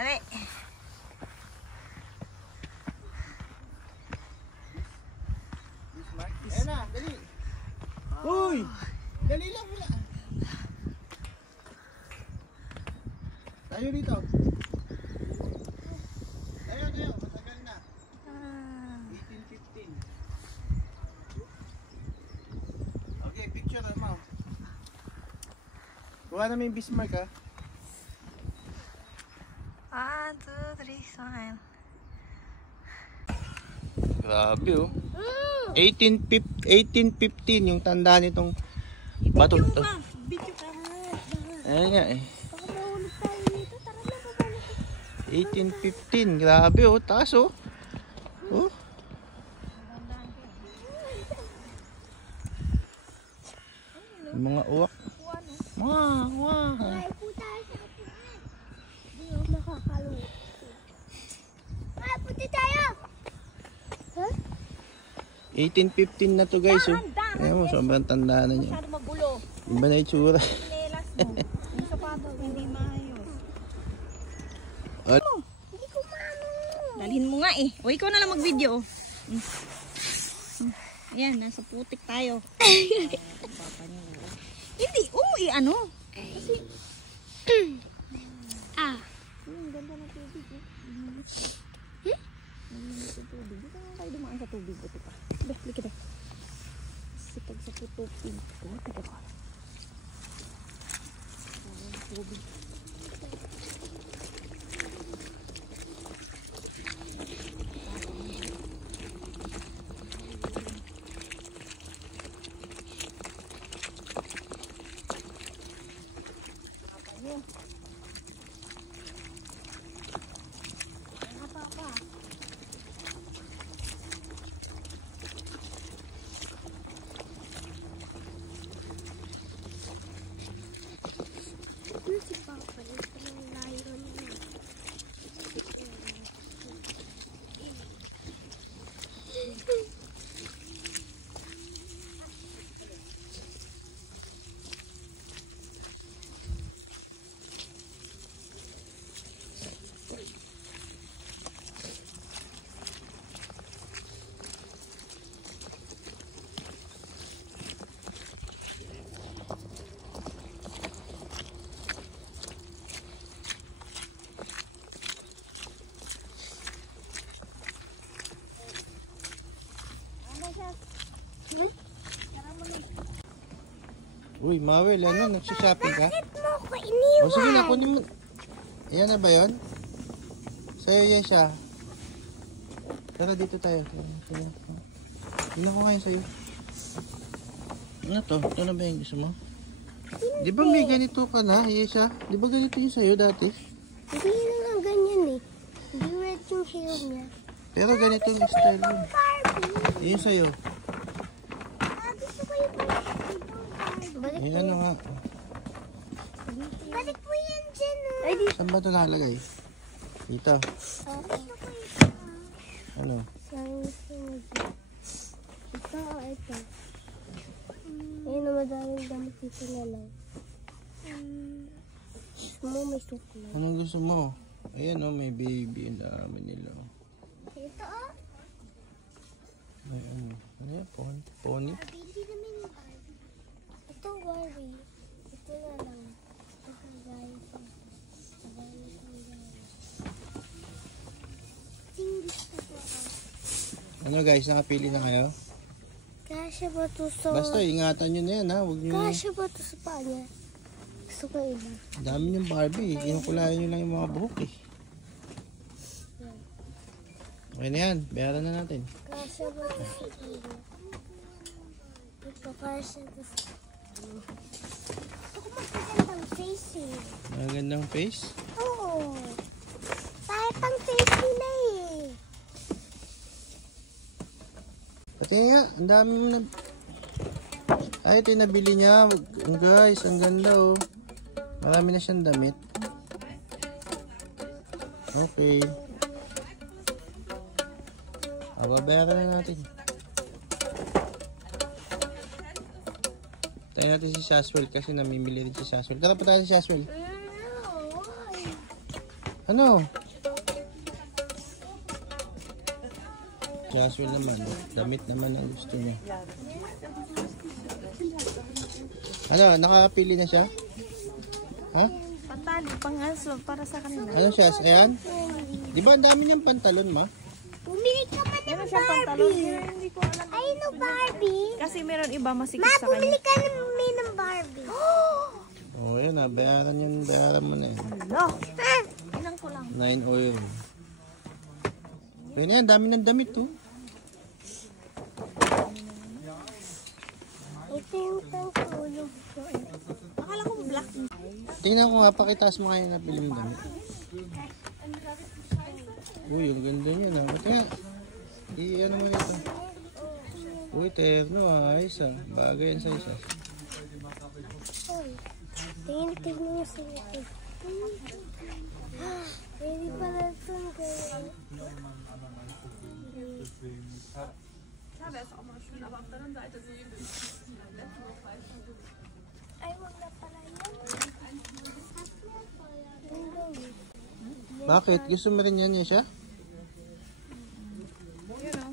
Dali. Ayan na, dali. Uy! Dali lang wala. Tayo dito. Tayo, matagal na. 18:15. Okay, picture na mo. Kuha na may Bismarck ha. 1, 2, 3, smile. Grabe oh. 1815 yung tanda nitong bato to. Video ka. Ayan nga eh. Baka mahulog tayo dito. Tara na, babalik. 1815. Grabe oh. Taas oh. Oh. Yung mga uwak. Wah. Ay, puta sa upuan. Hindi ako nakakalo. Ay, puti tayo. Huh? 1815 na to guys oh. Ayan mo, sobrang tanda na niya. Masyado magulo. Iba na itsura. Nelas mo. Yung sapatos, hindi maayos. Hindi ko mano. Dalhin mo nga eh. O, ikaw na lang mag-video. Ayan, nasa putik tayo. Hindi, ano? Kasi, yung ganda ng tubig eh. Dito nga tayo dumaan sa tubig. Ito pa. Balik kita. Sipag sa tubig. Ito pa. Tubig. Uy, Mawel, ano? Nagsishopping ka? Bakit mo ko iniwan? O sige na, kunin mo. Ayan na ba yun? Sa'yo yan siya. Tara dito tayo. Tingnan ko ngayon sa'yo. Ano to? Ito na ba yung gusto mo? Di ba may ganito ka na, Yesha? Di ba ganito yung sa'yo dati? Hindi na nga ganyan eh. Hindi red yung hair niya. Pero ganito yung style mo. Barbie! Yun sa'yo. Gusto ko yung Barbie. Balik Ayan ano nga. Balik po yan dyan oh. Ay, Saan ba ito nakalagay? Dito. Ano? Ito. Ayun na madaming damit dito na lang. May sukla. Anong gusto mo? Ayan oh, may baby. Ang dami nila. Ito oh. May ano? Ano yan? Pony? Hindi namin yung Barbie. Ito Barbie. Ito na lang. Ito guys. Ano guys, nakapili na kayo? Kasya ba ito sa... Basta ingatan nyo na yan ha. Huwag nyo... Kasya ba ito sa paa niya? Gusto ko iba. Dami yung Barbie. Kinukulayan nyo lang yung mga buhok eh. Okay na yan. Bayaran na natin. Kasya ba ito sa paa? Ito kasya ito sa... Gusto ko magpagandang face eh. Magandang face. Oo. Tayo pang face nila eh. Pati nga, ang dami mo na... Ay, ito yung nabili niya. Guys, ang ganda oh. Marami na siyang damit. Okay. Babayaran na natin. Tayo natin si Shaswell kasi namimili rin si Shaswell. Tara pa tayo si Shaswell. Ano? Casual naman. Damit naman ang gusto niya. Ano? Nakapili na siya? Ha? Pantali, pang-aso, para sa kanila. Ano siya? Ayan? Di ba ang dami niyang pantalon, ma? Bumili ka man Meron ng siyang pantalon, Barbie. pero hindi ko alam. Ay, no Barbie. Kasi meron iba masikip Ma, sa kanya. bumili ka ng Barbie. Oo, yun na. Bayaran mo na yun. Lo, Ha? ilang ko lang. 9 oil. Pero yan, dami ng damit, oh. Ito yung pangkulog ko. Akala ko black. Tingnan ko nga, pakitaas mo kayo na pili ng damit. Uy, yung ganda niya na. Ba't nga? Ano mo ito? Uy, terno ah. Ayos ah. Bagay yan sa isa. Tingnan mo sila. Pwede pala itong gaya. Ay, wag na pala yan. Bakit? Gusto mo rin yan siya? You know,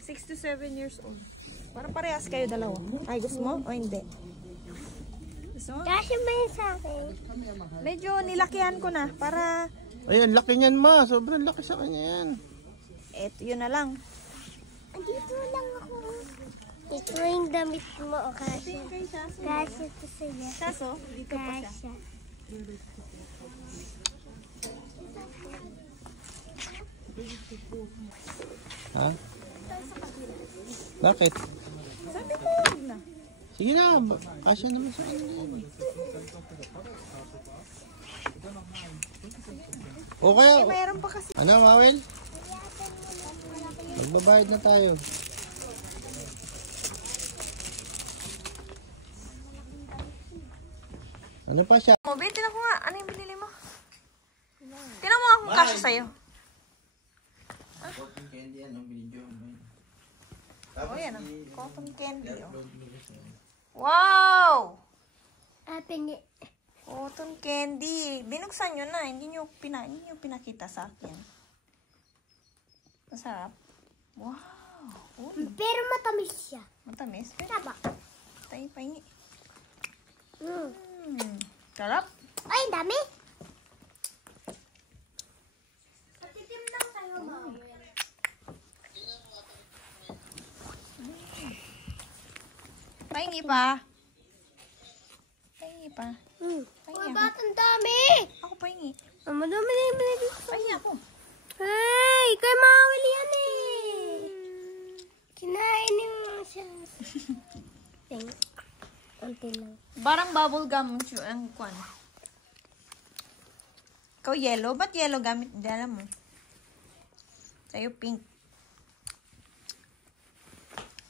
6 to 7 years old. Para parehas kayo dalawa. Ay, gusto mo o hindi? Gusto mo? Kasi ba yun sa akin? Medyo nilakihan ko na para Ay, ang laki niyan, ma. Sobrang laki sa kanya yan. eto yun na lang. Dito lang ako. Ito yung damit mo, o kasi. Kasi ito sa'yo. Kaso, dito pa siya. Kasha. Ha? Bakit? Sabi ko, huwag na. Sige na. Kasya naman sa kanya. O kaya, Eh, mayroon pa kasi. ano, Mawel? Magbabayad na tayo. Ano pa siya? Mo, Ben, tinan ko nga. Ano yung binili mo? Tinan mo akong kasya sa'yo. Cotton candy yan, ang video. Oh, yan ah. Cotton candy, oh. Wow! Ating Cotton candy. Binuksan nyo na. Hindi nyo pinakita sa akin. Masarap. Wow! Uy, pero matamis siya. matamis. Tama. Tayo pahingi. Mm. Sarap. Ay, ang dami. Patitim lang tayo, Mama. Pahingi pa. Pahingi pa. Pahingi ako. Ba't ang dami? Ako pahingi. Ang madami na yung binili ko. Pahingi ako. Hey, kay Mawil yan eh. Kinainin mo siya. Thanks. Unti lang. Parang bubble gum ang kwan. Ikaw yellow? Ba't yellow gamit? Hindi alam mo. Sa'yo pink.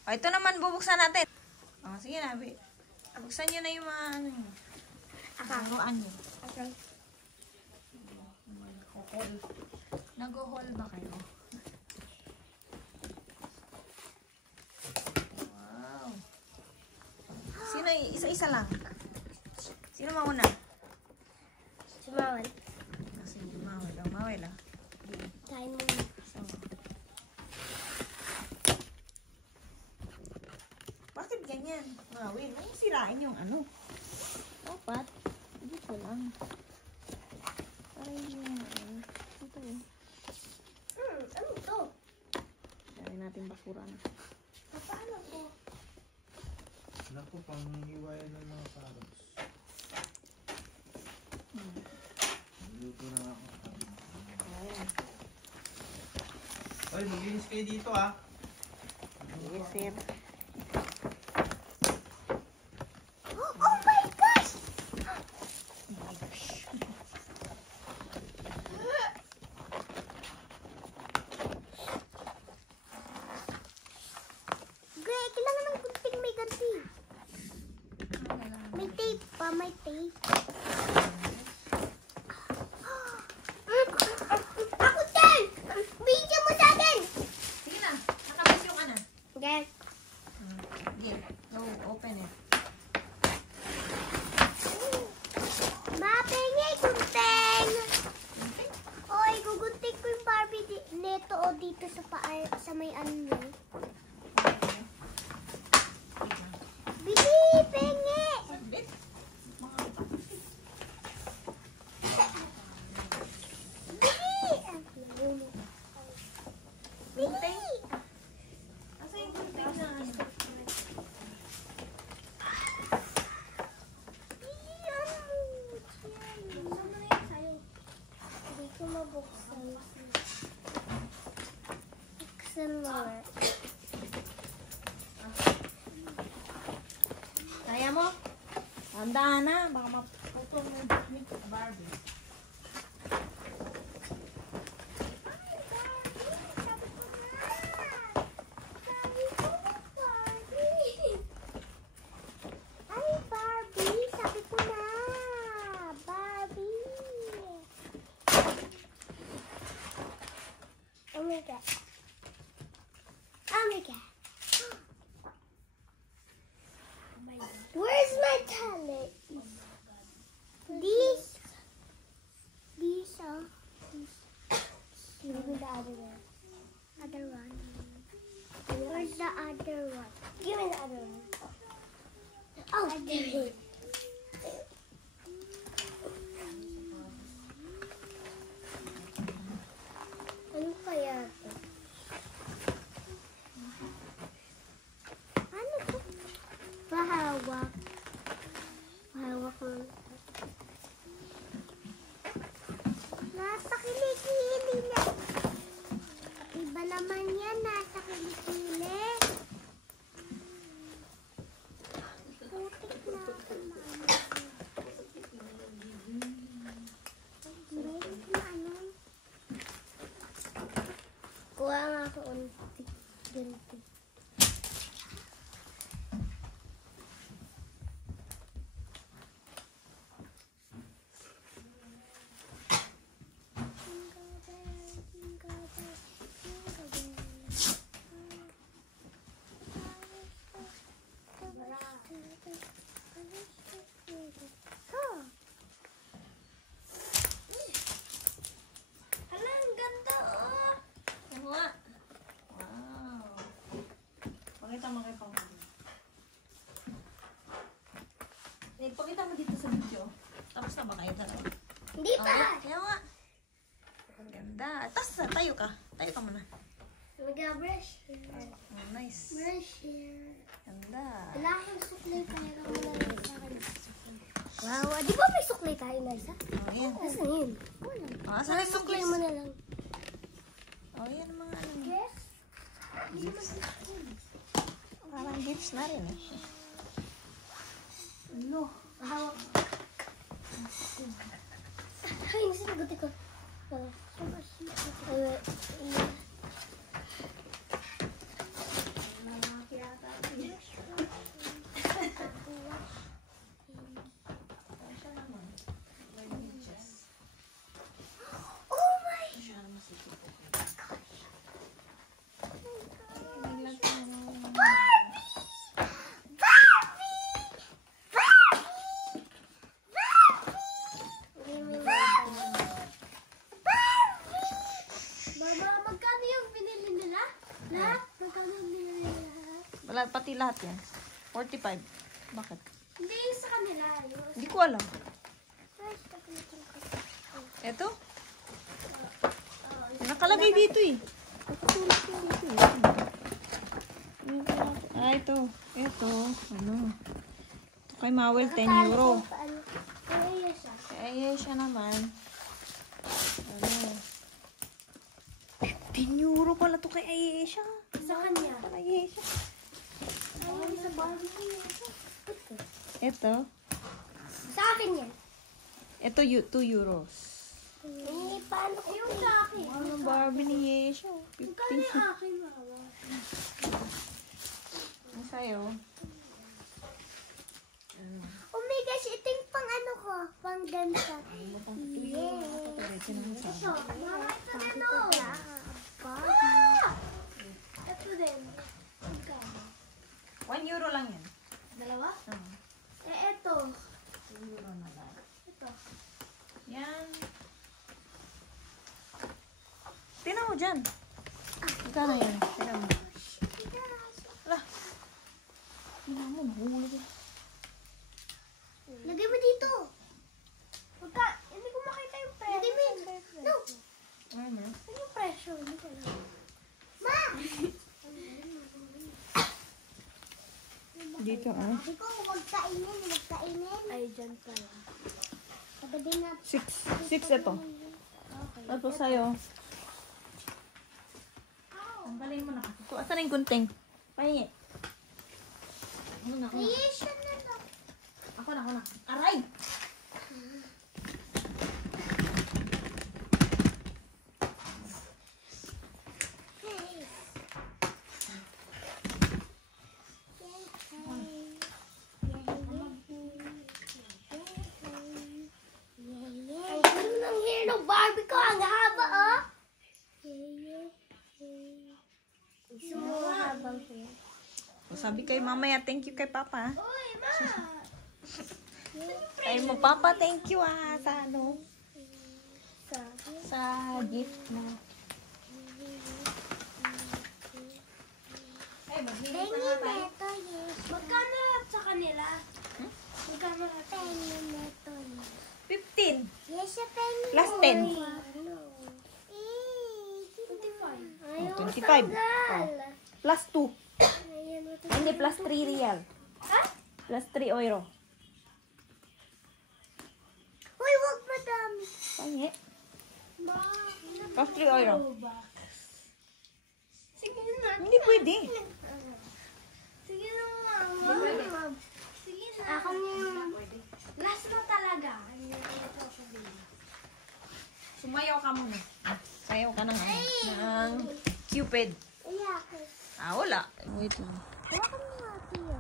O, ito naman bubuksan natin. O, sige na. Buksan nyo na yung mga ano nyo. Laruan nyo. Okay. Nag-haul ba kayo? Wow. Sino? Isa-isa lang. Sino mauna? Si Mawil. Kasi Mawel. O, Mawel ah. Kain mo. So, bakit ganyan? Mawel, ay sirain yung ano. Dapat. Dito lang. Para hindi yung ano. Ito eh. Ano to? Dami natin bakuran. Paano to? Naku, pang hiwayan ng mga carrots. Luto na ako. Ay, maglinis kayo dito ah. Yes, sir. Oh my gosh! Gray, kailangan ng kunting may ganti. May tape pa, may tape. Ako din! Video mo sa akin! Sige na. Nakabas yung ano. Yes. Sige. Go, open it. Mapingi kunting! dito sa sa may ano niya. Bili! Pengi! Saglit. Bili! Bili! Asa yung gunting na ano? Buksan mo na yung sa'yo. Hindi ko mabuksan. Buksan mo. Kaya mo? Tandaan na. Baka maputol mo yung Barbie. Ay, Barbie! Sabi ko na! Barbie! Oh my God. Oh my God. Where's my tablet? These are Give me the other one. Other one. Where's the other one? Give me the other one. Oh, there it is. Ano kaya ito? Ano to? Pahawak. Pahawak mo. Nasa kilikili na. Iba naman yan. Nasa kilikili. Putik na ako, mama. Meron na ano. Kuha nga ako unti. Ganito. Hala, ang ganda oh! Ano nga? Wow! Pakita mo kay Pangko. Pakita mo dito sa video. Tapos na ba kayo dalawa? Hindi pa! Kaya nga. Ang ganda. Tapos tayo ka. Tayo ka muna. Mag-brush here. Oh, nice. Brush here. Ganda. Wala akong suklay kaya ka muna lang sa akin. Wow, di ba may suklay tayo, Liza? Oh, yan. Asan yun? Wala. Oh, asan yung Suklay gifts? mo na lang. Oh, yan ang mga ano. Yes? Gifts. Parang gifts na rin eh. Ano? Hawak. Ay, nasinagutin ko. Oh my! Mama, magkano yung binili nila? Lahat? Magkano yung binili nila? Wala, pati lahat yan. 45. Bakit? Hindi yung sa kanila. Hindi ko alam. Eto? Nakalagay dito eh. Nakasulat yun dito eh. Ah, ito. Ito. Ano? Ito kay Mawel, 10 euro. Ano siya? Eh, siya naman. Ano? 10 euro pala to kay Ayesha. Sa kanya. Kay Ayesha. Ay, sa Barbie. Ito. Sa akin yan. Ito 2 euros. Hindi, paano ko? Yung sa akin. Ano Barbie ni Ayesha? Magkano 15. yung akin, mama? Ang sayo. Oh my gosh, ito yung pang ano ko. Pang ganda. Yeah. Ito. Mama, ito din o. Ah! Ito din. Magkano? 1 euro lang yan. Dalawa? Oo. Eh, ito. 2 euro na lang. Ito. Yan. Tingnan mo dyan. Ah, Magkano yan? Tignan mo. Ala. Tignan mo, mahuli ka. Lagay mo dito. Hindi ko makita yung presyo. Lagay mo yun. No. Ano? Ano yung presyo? Hindi ko alam. Ma! Dito, ah. Sabi ko, huwag kainin. Ay, dyan pala. Katabi na. 6 ito. Okay. Tapos sa'yo. Ang galing mo na. Asan yung gunting? Pahingi. Ako na. Yes, yan na lang. Ako na. Aray! Ang galing ng hair ng Barbie ko. Ang haba, oh. Gusto mo habang hair? Sabi kay mamaya, thank you kay Papa. Uy, ma! Ay mo, Papa, thank you sa ano? Sabi. Sa gift na. Ay, maglinis na nga tayo. Neto, yes. Magkano lahat sa kanila? Magkano lahat? Penny neto, yes. 15. Yes, sa penny. Plus 10. Ano? 25. 25. Oh. Plus 2. Ayan, Hindi, plus 3 real. Ha? Plus 3 euro. Uy, wag madami. Pahingi. Ma, Plus 3 euro. sige na. Hindi pwede. Sige na, mama. Sige na. Ako na yung last na talaga. Sumayaw ka muna. Sayaw ka ng Cupid. Iyak. Wala. Wait lang. Hawakan mo nga, Tiyo.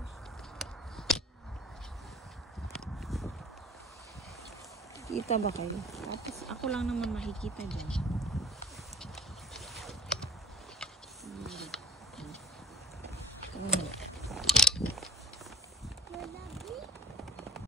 Kita ba kayo? Tapos ako lang naman makikita dyan.